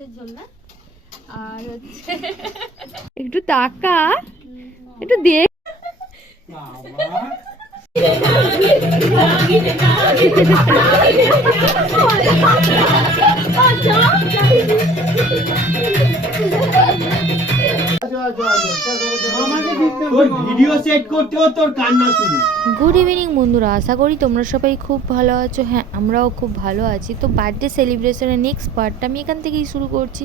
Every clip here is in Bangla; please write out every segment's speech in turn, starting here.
আর হচ্ছে একটু টাকা একটু দেখ গুড ইভিনিং বন্ধুরা, আশা করি তোমরা সবাই খুব ভালো আছো। হ্যাঁ, আমরাও খুব ভালো আছি। তো বার্থডে সেলিব্রেশনের নেক্সট পার্টটা আমি এখান থেকেই শুরু করছি।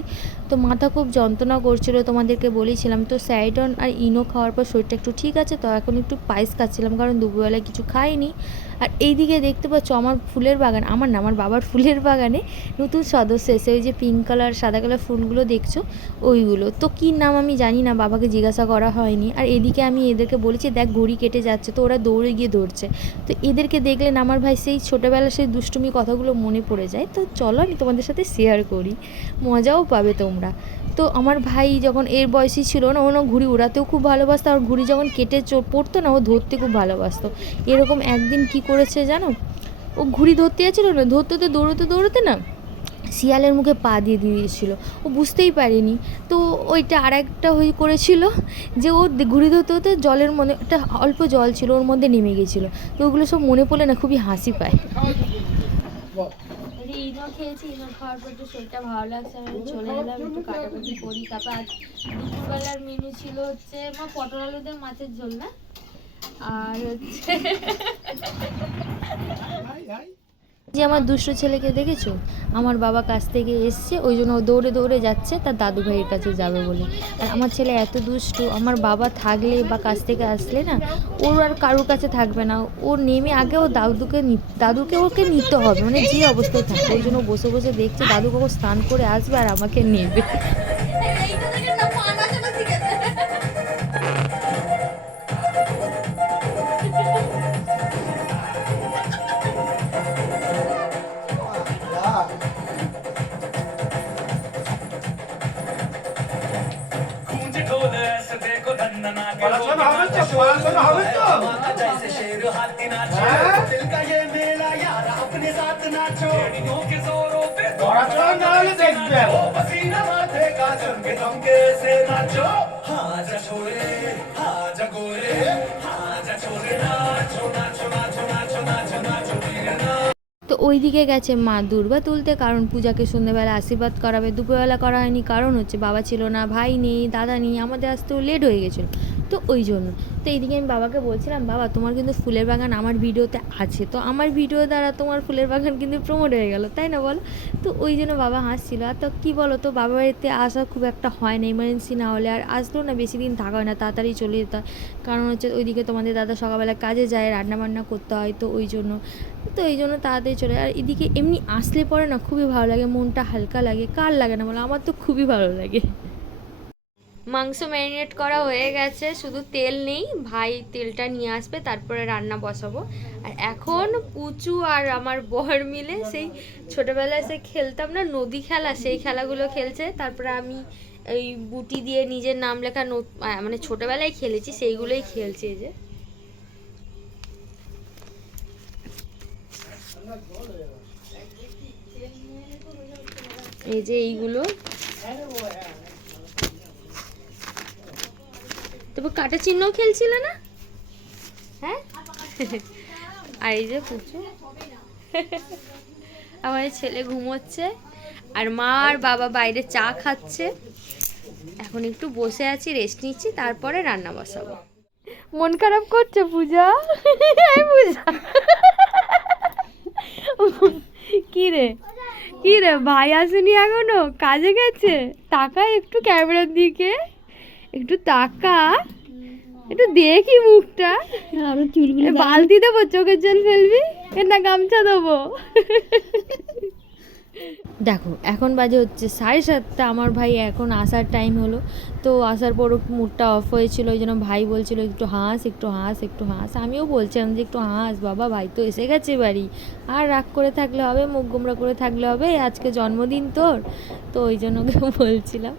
তো মাথা খুব যন্ত্রণা করছিল, তোমাদেরকে বলেছিলাম। তো স্যারিডন আর ইনো খাওয়ার পর শরীরটা একটু ঠিক আছে। তো এখন একটু পায়েস খাচ্ছিলাম, কারণ দুপুরবেলায় কিছু খাইনি। আর এইদিকে দেখতে পাচ্ছ আমার ফুলের বাগান, আমার বাবার ফুলের বাগানে নতুন সদস্য এসে, ওই যে পিঙ্ক কালার সাদা কালার ফুলগুলো দেখছো ওইগুলো। তো কী নাম আমি জানি না, বাবাকে জিজ্ঞাসা করা হয়নি। আর এদিকে আমি এদেরকে বলেছি দেখ ঘড়ি কেটে যাচ্ছে, তো ওরা দৌড়ে গিয়ে ধরছে। তো এদেরকে দেখলেন আমার ভাই সেই ছোটোবেলার সেই দুষ্টুমি কথাগুলো মনে পড়ে যায়। তো চলো আমি তোমাদের সাথে শেয়ার করি, মজাও পাবে তোমরা। তো আমার ভাই যখন এর বয়সী ছিল না, ও ঘুড়ি উড়াতেও খুব ভালোবাসতো, আর ঘুড়ি যখন কেটে পড়তো না, ও ধরতে খুব ভালোবাসতো। এরকম একদিন কি করেছে জানো, ও ঘুড়ি ধরতে যাচ্ছিলো না, দৌড়তে না শিয়ালের মুখে পা দিয়ে দিয়েছিলো। ও বুঝতেই পারেনি। তো ওইটা আর একটা করেছিল যে ও ঘুড়ি ধরতে জলের মধ্যে একটা অল্প জল ছিল, ওর মধ্যে নেমে গেছিলো। তো ওগুলো সব মনে পড়লে না খুবই হাসি পায়। ইনো খেয়েছি, ইনো খাওয়ার পর একটু শরীরটা ভালো লাগছে, আমি চলে এলাম একটু কাটাকুটি করি। তারপর আজ দুপুরবেলার মেনু ছিল হচ্ছে পটল আলু দিয়ে মাছের ঝোল না, আর হচ্ছে যে আমার দুষ্ট ছেলেকে দেখেছো, আমার বাবা কাছ থেকে এসছে, ওই জন্য ও দৌড়ে দৌড়ে যাচ্ছে তার দাদু ভাইয়ের কাছে যাবে বলে। আর আমার ছেলে এত দুষ্টু, আমার বাবা থাকলে বা কাছ থেকে আসলে না, ওর আর কারোর কাছে থাকবে না। ওর নেমে আগে ও দাদুকে ওকে নিতে হবে, মানে যে অবস্থায় থাকে। ওই জন্য বসে বসে দেখছে দাদু কখন স্নান করে আসবে আর আমাকে নেবে। পড়াশোনা হবে তো जैसे शेर हाथी नाचो दिल का ये मेला यार अपने साथ नाचो नो के जोरों पे पढ़ाशোনা না হলে দেখবে पसीना माथे का चमके चमके से नाचो हाजा छोरे हाजा गोरे हाजा छोरे नाचो नाचो नाचो नाचो नाचो नाचो वीरे ना। তো ওই দিকে গেছে মা দুর্বা তুলতে, কারণ পূজাকে সন্ধ্যেবেলা আশীর্বাদ করাবে। দুপুরবেলা করা হয়নি, কারণ হচ্ছে বাবা ছিল না, ভাই নেই, দাদা নেই, আমাদের আসতেও লেট হয়ে গেছিলো, তো ওই জন্য। তো এইদিকে আমি বাবাকে বলছিলাম, বাবা তোমার কিন্তু ফুলের বাগান আমার ভিডিওতে আছে, তো আমার ভিডিও দ্বারা তোমার ফুলের বাগান কিন্তু প্রমোট হয়ে গেল, তাই না বলো? তো ওই জন্য বাবা হাসছিল। আর তো কী বলো তো, বাবা বাড়িতে আসা খুব একটা হয় না, এমার্জেন্সি না হলে। আর আসলেও না বেশি দিন থাকা হয় না, তাড়াতাড়ি চলে যেতে হয়, কারণ হচ্ছে ওইদিকে তোমাদের দাদা সকালবেলা কাজে যায়, রান্নাবান্না করতে হয়, তো ওই জন্য। তো এই জন্য তাড়াতাড়ি চলে। আর এদিকে এমনি আসলে পরে না খুবই ভালো লাগে, মনটা হালকা লাগে। কার লাগে না বলো, আমার তো খুবই ভালো লাগে। মাংস ম্যারিনেট করা হয়ে গেছে, শুধু তেল নেই, ভাই তেলটা নিয়ে আসবে, তারপরে রান্না বসাবো। আর এখন পুচু আর আমার বর মিলে সেই ছোটোবেলায় সে খেলতাম না নদী খেলা, সেই খেলাগুলো খেলছে। তারপরে আমি এই বুটি দিয়ে নিজের নাম লেখা মানে ছোটোবেলায় খেলেছি সেইগুলোই খেলছে। এই যে এইগুলো, তারপর কাটা চিহ্নও খেলছিলে না, হ্যাঁ? আর এই যে পুচু, আমার ছেলে ঘুমোচ্ছে, আর মা আর বাবা বাইরে চা খাচ্ছে। এখন একটু বসে আছি, রেস্ট নিচ্ছি, তারপরে রান্না বসাবো। মন খারাপ করছে পূজা? পূজা কি রে ভাই আসেনি এখনো, কাজে গেছে? তাকা একটু ক্যামেরার দিকে, একটু তাকা, একটু দেখি মুখটা। বালতি দেবো, চোখের জল ফেলবি না গামছা দেবো? দেখো এখন বাজে হচ্ছে 7:30, আমার ভাই এখন আসার টাইম হলো। তো আসার পর মুডটা অফ হয়েছিল, ওই জন্য ভাই বলছিল একটু হাস একটু হাস একটু হাস। আমিও বলছিলাম যে একটু হাস বাবা, ভাই তো এসে গেছে বাড়ি, আর রাগ করে থাকলে হবে, মুখ গোমরা করে থাকলে হবে, আজকে জন্মদিন তোর। তো ওই জন্য ওকে বলছিলাম।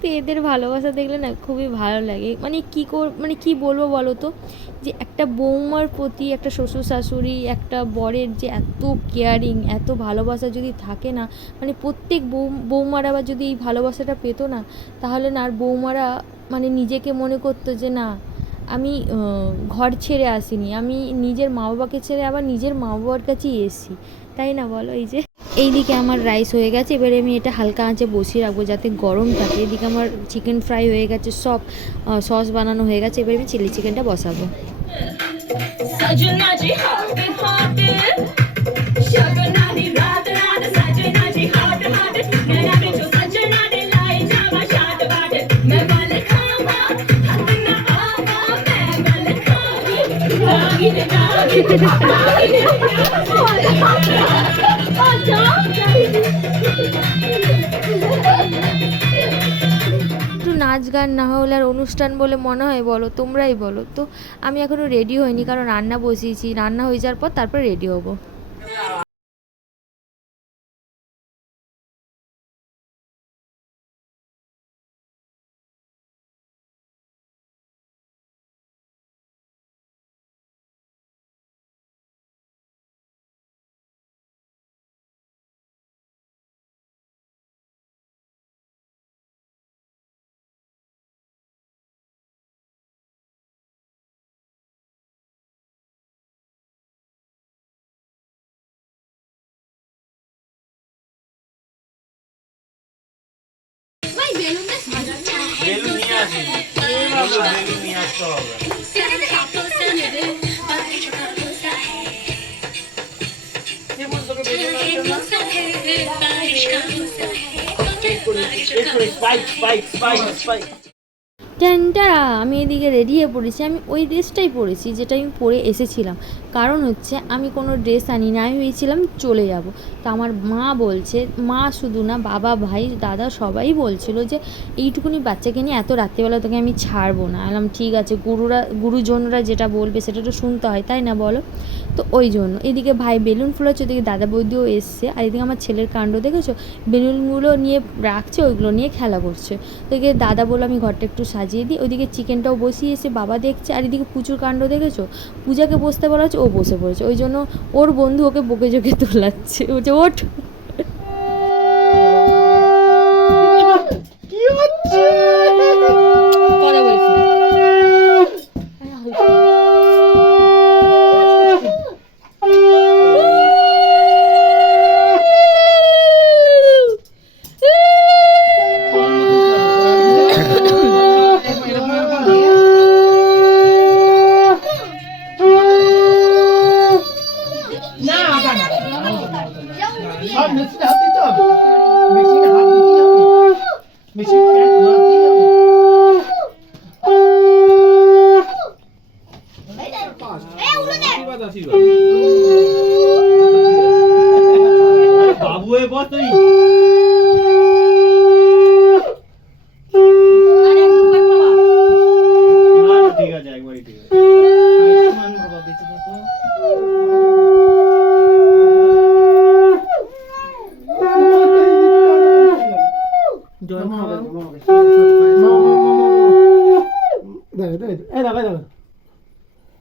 তো এদের ভালোবাসা দেখলে না খুবই ভালো লাগে। মানে মানে কি বলবো বলো তো, যে একটা বৌমার প্রতি একটা শ্বশুর শাশুড়ি একটা বরের যে এত কেয়ারিং এত ভালোবাসা যদি থাকে না, মানে প্রত্যেক বৌমারা আবার যদি এই ভালোবাসাটা পেতো না, তাহলে না আর বৌমারা মানে নিজেকে মনে করতো যে না আমি ঘর ছেড়ে আসিনি, আমি নিজের মা বাবাকে ছেড়ে আবার নিজের মা বাবার কাছেই এসেছি, তাই না বলো? এই যে এইদিকে আমার রাইস হয়ে গেছে, এবারে আমি এটা হালকা আঁচে বসিয়ে রাখবো যাতে গরম থাকে। এদিকে আমার চিকেন ফ্রাই হয়ে গেছে, সব সস বানানো হয়ে গেছে, এবারে আমি চিলি চিকেনটা বসাবো। একটু নাচ গান না হলে আর অনুষ্ঠান বলে মনে হয় বলো? তোমরাই বলো তো। আমি এখনও রেডি হইনি, কারণ রান্না বসিয়েছি, রান্না হয়ে যাওয়ার পর তারপর রেডি হব। বেলুন নিয়ে আসি, বেলুন নিয়ে আসতে হবে। ট্যানটা আমি এদিকে রেডি হয়ে পড়েছি। আমি ওই ড্রেসটাই পরেছি যেটা আমি পরে এসেছিলাম, কারণ হচ্ছে আমি কোনো ড্রেস আনি না, আমি ভেবেছিলাম চলে যাব। তো আমার মা বলছে, মা শুধু না বাবা ভাই দাদা সবাই বলছিল যে এইটুকুনি বাচ্চাকে নিয়ে এত রাত্রিবেলা তোকে আমি ছাড়বো না। বললাম ঠিক আছে, গুরুজনরা যেটা বলবে সেটা তো শুনতে হয়, তাই না বলো? তো ওই জন্য এদিকে ভাই বেলুন ফুলাচ্ছে, ওদিকে দাদা বৌদিও এসছে, আর এদিকে আমার ছেলের কাণ্ড দেখেছো, বেলুনগুলো নিয়ে রাখছে, ওইগুলো নিয়ে খেলা করছে। তো এদিকে দাদা বললো আমি ঘরটা একটু সাজিয়ে দিই, ওইদিকে চিকেনটাও বসিয়ে এসে বাবা দেখছে, আর এদিকে পুজোর কাণ্ড দেখেছো, পূজাকে বসতে বলা হচ্ছে, ও বসে পড়েছে। ওই জন্য ওর বন্ধু ওকে বকে জোকে তোলাচ্ছে, বলছে ওঠ। কথা বলছি সব মেশিনে হাত দিতে হবে, মেশিনে হাত দিতেই হবে, মেশিন প্যাক ধোয়াতেই হবে। বাবু এ বস তুই। ঠিক আছে, একবারই ঠিক আছে।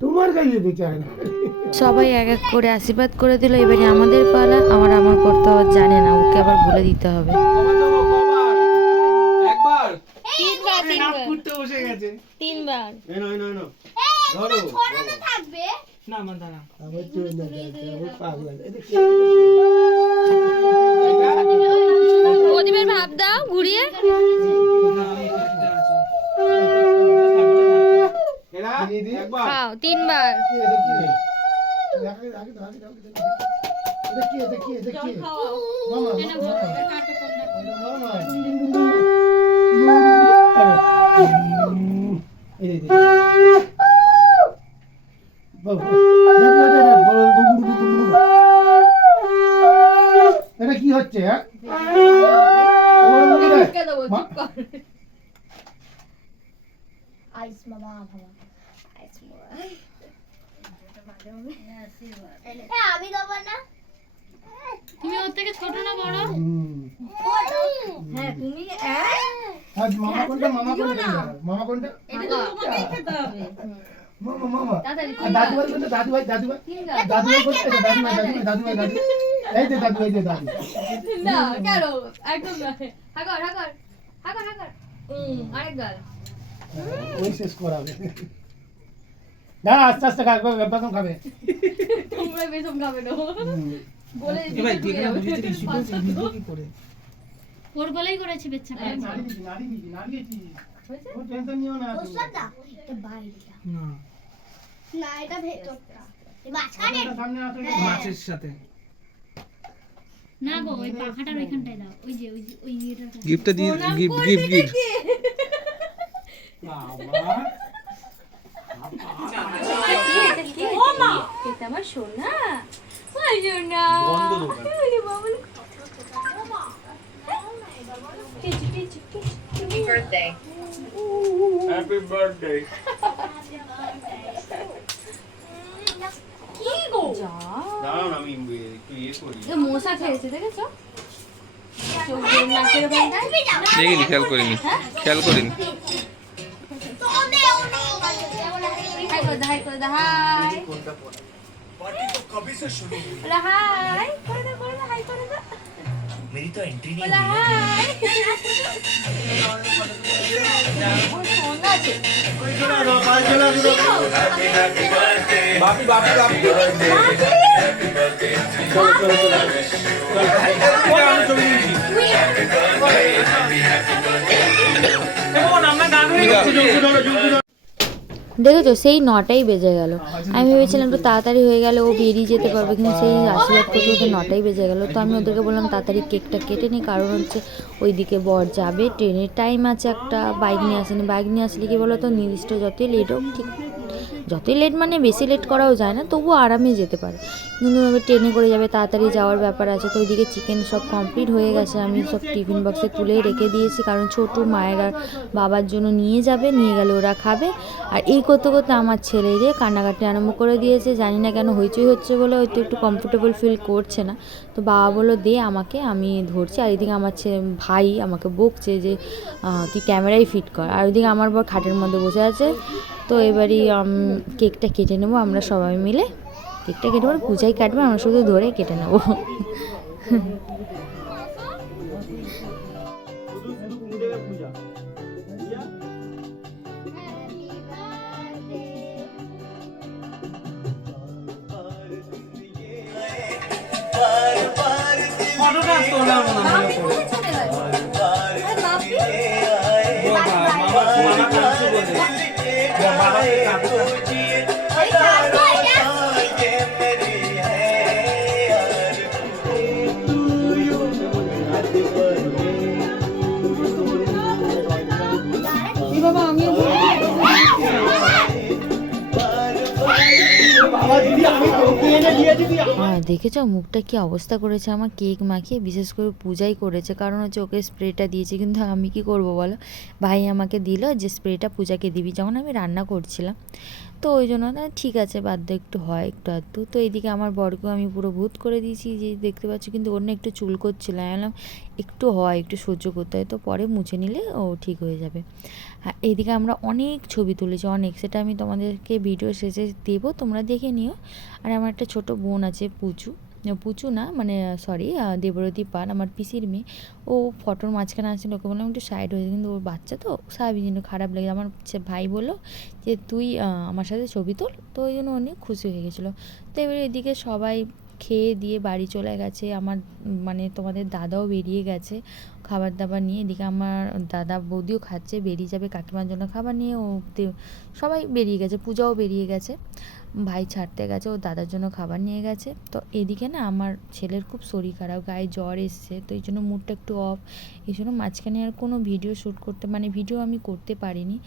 তোমার কাছে দিতে হয় না। সবাই এক এক করে আশীর্বাদ করে দিল, এবারে আমাদের পালা। আমার করতে আবার জানে না, ওকে আবার বলে দিতে হবে। তিনবার প্রদীপের ভাব দাও ঘুরিয়ে। খাও তিনবার। এটা কি হচ্ছে? আমি দেবো না। তুমি ওর থেকে ছোট না বড়? হ্যাঁ তুমি আর মামা কোনটা? মামা কোনটা? মামা কোনটা? এটা তো তোমাকেই খেতে হবে। মামা মামা। তাড়াতাড়ি আর দাদুভাই কোনটা? দাদুভাই দাদুভাই দাদুভাই কোনটা? এটা দাদুভাই দাদুভাই দাদুভাই দাদু। এই যে দাদু, এই যে দাদু। না কেন একদম না হাগর হাগর হাগর হাগর আরেক গাল ওই শেষ করাবে। না আস্তে আস্তে খাবে, বেসম খাবে। তোমরা বেসম খাবে না হুম। বলে এবার ঢুকে যেখানে যাবে। বুঝেছি ইস্যুটা ভিডিও কি করে ওর গলাই করেছে বেচ্চা এই নাড়ি দিছি, নাড়ি দিছি, নাড়ি দিছি। হয়েছে? ও টেনশন নিও না। ওষুধটা এটা বাইরেটা না না এটা ভেতরটা এই মাঝখানে এটা সামনে আসো। মাছের সাথে না গো ওই পাখাটার ওইখানটায় দাও ওই যে ওই ইয়েটা গিফটটা দিয়ে প্রণাম গিফট করবি গিফট গিফট নাকি? বাবা। এটা কি? এটা আমার সোনা আমার সোনা ওরে বাবা রে। Tissue, tissue, tissue. কি গো? যা। এ মশা খেয়েছে দেখেছো? চোখ দিয়ে নাকের ওখানটায়। দেখিনি, খেয়াল করিনি, খেয়াল করিনি। হাই করে দে, হাই করে দে, হাই। বলে হাই করে দে, হাই করে দে। मेरी तो एंट्री नहीं বলে हुई है। হাই। ও সোনা আছে। বাপি বাপি বাপি আমি ছবি দিয়েছি আমরা গান হয়ে গেছে দেখেছো সেই 9টাই বেজে গেল। আমি ভেবেছিলাম একটু তাড়াতাড়ি হয়ে গেলে ও বেরিয়ে যেতে পারবে, কিন্তু সেই আশীর্বাদ করতে ওদের 9টাই বেজে গেল। তো আমি ওদেরকে বললাম তাড়াতাড়ি কেকটা কেটে নিই, কারণ হচ্ছে ওইদিকে বর যাবে, ট্রেনের টাইম আছে একটা, বাইক নিয়ে আসেনি। বাইক নিয়ে আসলে কি বলো তো, নির্দিষ্ট যতই লেট হোক, ঠিক যতই লেট মানে বেশি লেট করাও যায় না, তবুও আরামে যেতে পারে। কিন্তু আমি ট্রেনে করে যাবে, তাড়াতাড়ি যাওয়ার ব্যাপার আছে। তো ওইদিকে চিকেন সব কমপ্লিট হয়ে গেছে, আমি সব টিফিন বক্সে তুলে রেখে দিয়েছি, কারণ ছোটো মায়ের আর বাবার জন্য নিয়ে যাবে, নিয়ে গেলে ওরা খাবে। আর এই করতে করতে আমার ছেলে যে কান্নাকাটি আরম্ভ করে দিয়েছে, জানি না কেন হইচই হচ্ছে বলে হয়তো একটু কমফোর্টেবল ফিল করছে না। তো বাবা বললো দে আমাকে, আমি ধরছি। আর এদিকে আমার ভাই আমাকে বকছে যে তুই ক্যামেরায় ফিট কর। আর ওইদিকে আমার বর খাটের মধ্যে বসে আছে। তো এবারই কেকটা কেটে নেবো আমরা সবাই মিলে। কেকটা কেটে মানে পূজাই কাটবে, আমরা শুধু ধরে কেটে নেবো। ফটোটা তোলা মনে হয় করে মামা কাছে বলে বাবাকে কাছে বাবা দিদি আমি তোকে এনে দিয়ে দিদি। হ্যাঁ দেখেছো মুখটা কি অবস্থা করেছে আমার কেক মাখিয়ে, বিশেষ করে পূজাই করেছে, কারণ হচ্ছে ওকে স্প্রেটা দিয়েছে। কিন্তু আমি কি করব বলো, ভাই আমাকে দিল যে স্প্রেটা পূজাকে দিবি, যখন আমি রান্না করছিলাম। তো ওই জন্য না ঠিক আছে বাধ্য একটু হয় একটু আধটু। তো এইদিকে আমার বরকেও আমি পুরো ভূত করে দিয়েছি, যে দেখতে পাচ্ছি, কিন্তু ওর না একটু চুল করছিল। আমি বললাম একটু হয়, একটু সহ্য করতে হয়, তো পরে মুছে নিলে ও ঠিক হয়ে যাবে। হ্যাঁ এইদিকে আমরা অনেক ছবি তুলেছি, অনেক, সেটা আমি তোমাদেরকে ভিডিও শেষে দেবো, তোমরা দেখে নিও। আর আমার একটা ছোট বোন আছে পুচু, পুচু না মানে সরি দেবরতী পান, আমার পিসির মেয়ে। ও ফটোর মাঝখানে আসছিল, ওকে বললাম একটু সাইড হয়েছে, কিন্তু ওর বাচ্চা তো স্বাভাবিক, কিন্তু খারাপ লেগে আমার ভাই বললো যে তুই আমার সাথে ছবি তোল, তো ওই জন্য অনেক খুশি হয়ে গেছিলো। তো এবার এদিকে সবাই খেয়ে দিয়ে বাড়ি চলে গেছে। আমার মানে তোমাদের দাদাও বেরিয়ে গেছে খাবার দাবার নিয়ে। এদিকে আমার দাদা বৌদিও খাচ্ছে, বেরিয়ে যাবে কাকিমার জন্য খাবার নিয়ে। ও সবাই বেরিয়ে গেছে, পূজাও বেরিয়ে গেছে, ভাই ছাড়তে গেছে, ও দাদার জন্য খাবার নিয়ে গেছে। তো এদিকে না আমার ছেলের খুব শরীর খারাপ, গায়ে জ্বর এসছে, তো এই জন্য মুডটা একটু অফ। এই জন্য মাঝখানে আর কোনো ভিডিও শ্যুট করতে মানে ভিডিও আমি করতে পারিনি।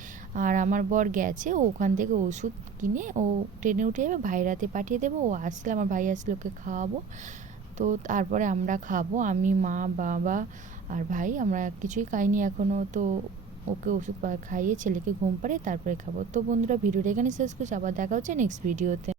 আর আমার বর গেছে, ও ওখান থেকে ওষুধ কিনে ও ট্রেনে উঠে যাবে, ভাইরাতে পাঠিয়ে দেবো। ও আসলে আমার ভাই আসলে ওকে খাওয়াবো, তো তারপরে আমরা খাবো, আমি মা বাবা আর ভাই, আমরা কিছুই খাইনি এখনও। তো ওকে ওষুধ খাইয়ে ছেলেকে ঘুম পাড়িয়ে তারপরে খাবো। তো বন্ধুরা ভিডিওটা এখানে শেষ করছি, আবার দেখা হচ্ছে নেক্সট ভিডিওতে।